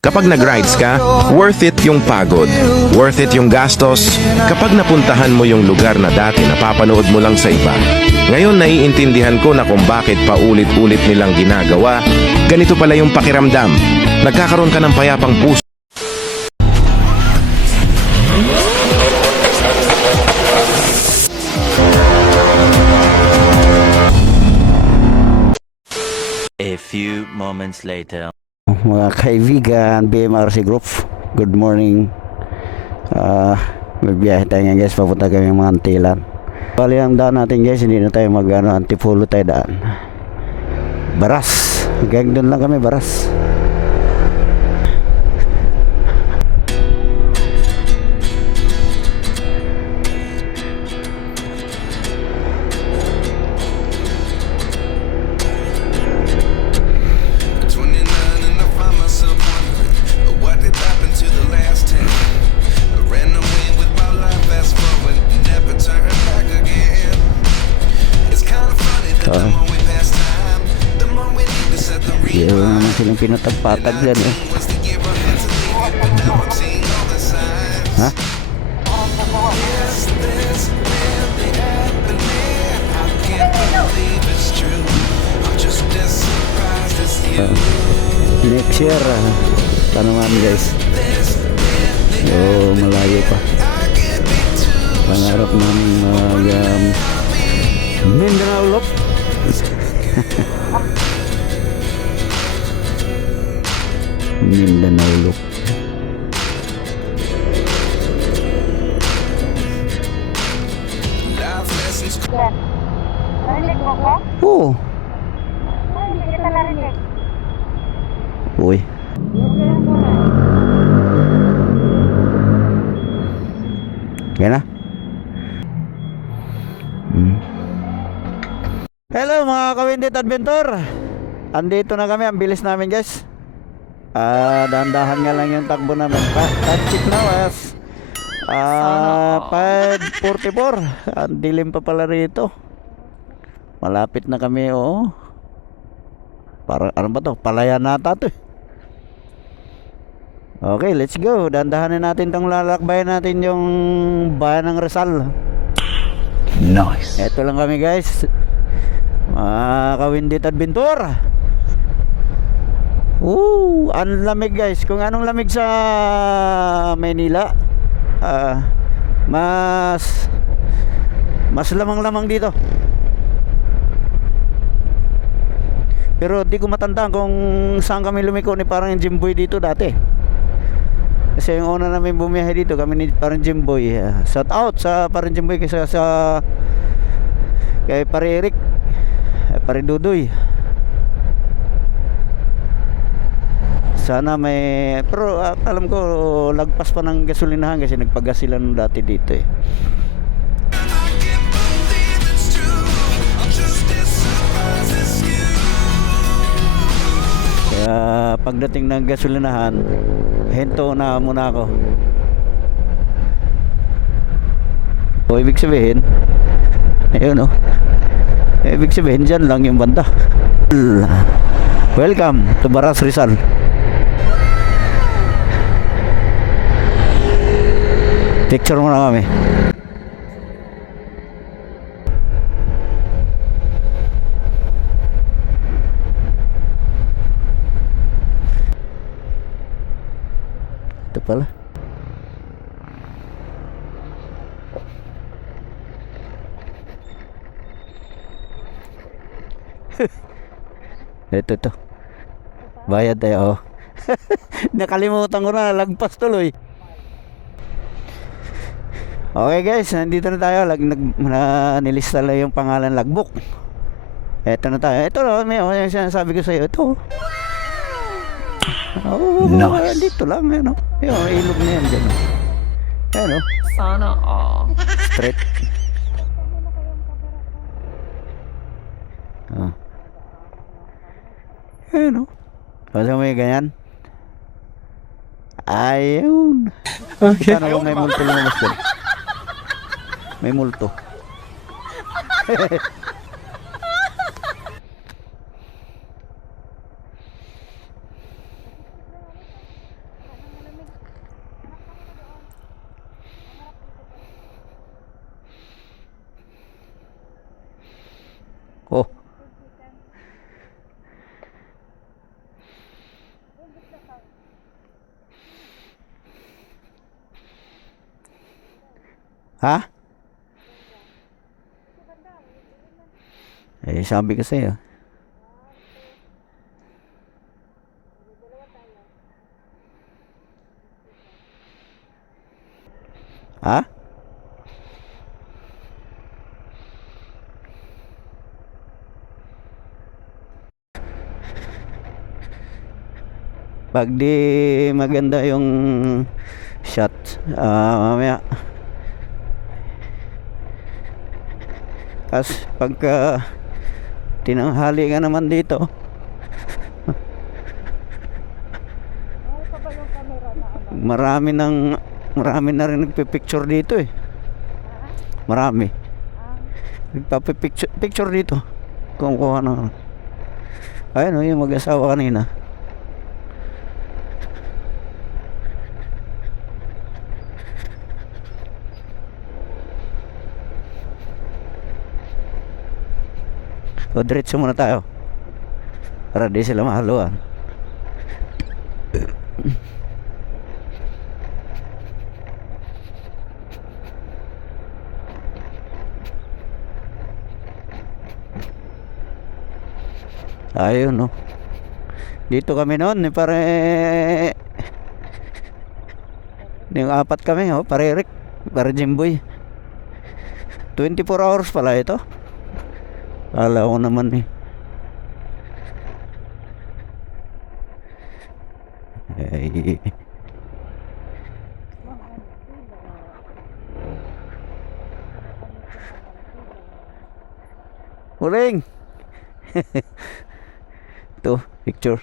Kapag nag-rides ka, worth it yung pagod, worth it yung gastos, kapag napuntahan mo yung lugar na dati napapanood mo lang sa iba. Ngayon naiintindihan ko na kung bakit paulit-ulit nilang ginagawa, ganito pala yung pakiramdam. Nagkakaroon ka ng payapang puso. A few moments later. Mga kaibigan, BMRC Group, good morning. Magbiyahe tayo ngayon guys, papunta kami mga Antilan. Bali ang daan natin guys, hindi na tayo Antipolo tayo daan. Baras, hanggang doon lang kami, Baras. Yung naman silang pinatagpatag dyan eh. Ha? Next year tanaman guys. Malayo pa. Pangarap namin Mindanao Loop. Mindanao Loop. Narinig mo ko? Oo. Hindi kita narinig. Uy. Yan na. Hello mga Kawindit Adventure. Andito na kami, ang bilis namin guys. Dahan-dahan nga lang yung takbo namin. Touch na was 5:44. Ang dilim pa pala rito. Malapit na kami, oo. Parang ano ba to? Palayan nata to. Okay, let's go. Dahan-dahanin natin tong lalakbayan natin yung bayan ng Rizal. Nice. Ito lang kami guys. Kawindit Adventure. Ang lamig guys. Kung anong lamig sa Maynila, mas lamang-lamang dito. Pero di ko matandaan kung saan kami lumiko ni parang yung Jimboy dito dati. Kasi yung una namin bumiyahe dito kami ni parang Jimboy. Shout out sa parang Jimboy kay Pare Eric, Pare Dudoy. Sana may, pero alam ko lagpas pa ng gasolinahan kasi nagpagas sila nung dati dito eh. Kaya pagdating ng gasolinahan, hinto na muna ako. O ibig sabihin, ayun o, ibig sabihin dyan lang yung banda. Welcome to Baras Rizal. Picture muna kami. Ito pala. Ito. Bayad tayo. Nakalimutan ko na, lagpas tuloy. Okay guys, nandito na tayo. Nilista lang yung pangalan logbook. Ito na tayo. Ito na, may sinasabi ko sa iyo. Ito. Nice. Dito lang, ano. Yung ilog na yan dyan. Ano. Sana all. Straight. Ano. Kasi may ganyan. Ayun. Okay. Sana kung may multo lumabas dyan. May multo. Ha? Eh, sabi ko sa'yo. Ha? Pag di maganda yung shot, mamaya. As pagka tinanghali ka naman dito, marami na rin nagpipicture dito eh. Marami. Nagpapipicture dito. Kumukuha na. Ayun o, yung mag-asawa kanina. O, diretso muna tayo. Para di sila mahaluan. Ayun no. Dito kami noon, yung apat kami, parerik, para Jimboy. 24 hours pala ito. Kala ko naman eh. Ay. Muling. Ito, picture.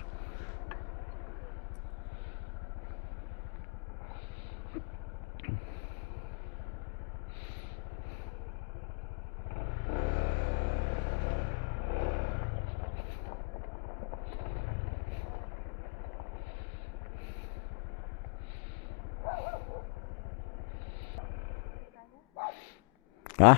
Ha?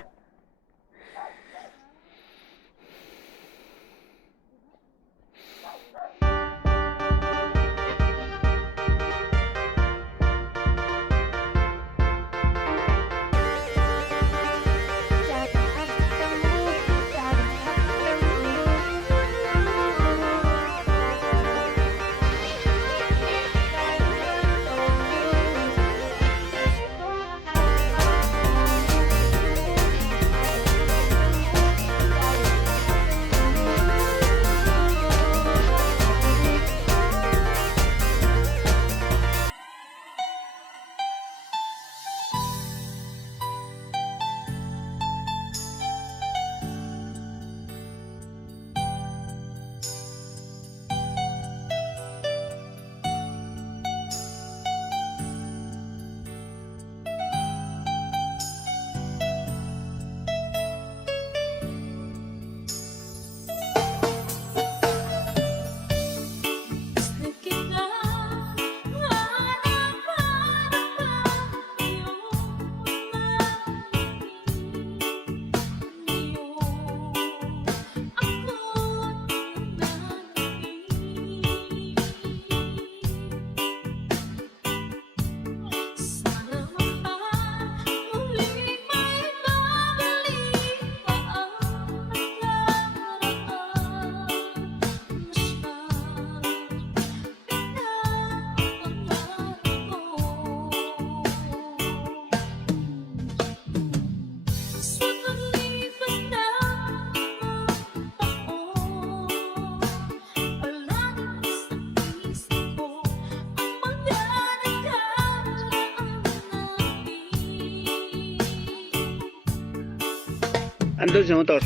Andun sa motor.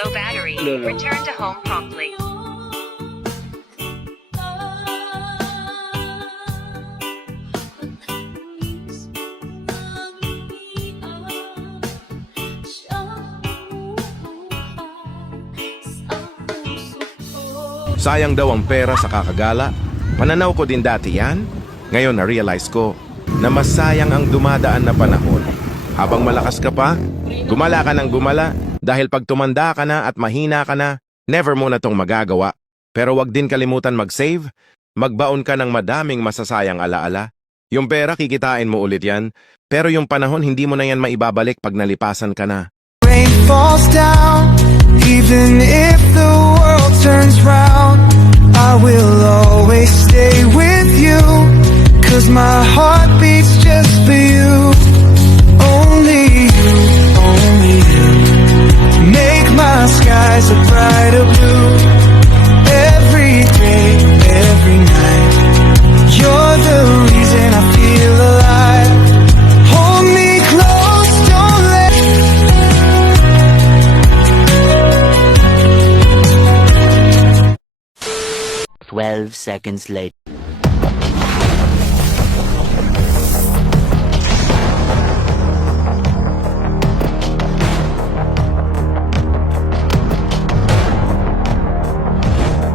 Low battery. No, no. Return to home promptly. Sayang daw ang pera sa kakagala. Pananaw ko din dati yan. Ngayon na-realize ko na mas sayang ang dumadaan na panahon. Habang malakas ka pa, gumala ka ng gumala dahil pag tumanda ka na at mahina ka na, never mo na tong magagawa. Pero wag din kalimutan mag-save. Magbaon ka ng madaming masasayang alaala. Yung pera, kikitain mo ulit yan. Pero yung panahon, hindi mo na yan maibabalik pag nalipasan ka na. Rain falls down, even if the world turns round. I will always stay with you, 'cause my heart beats just for you. Only you, only you. Make my skies a brighter blue. Every day, every night. You're the reason I feel alive. Hold me close, don't let 12 seconds later.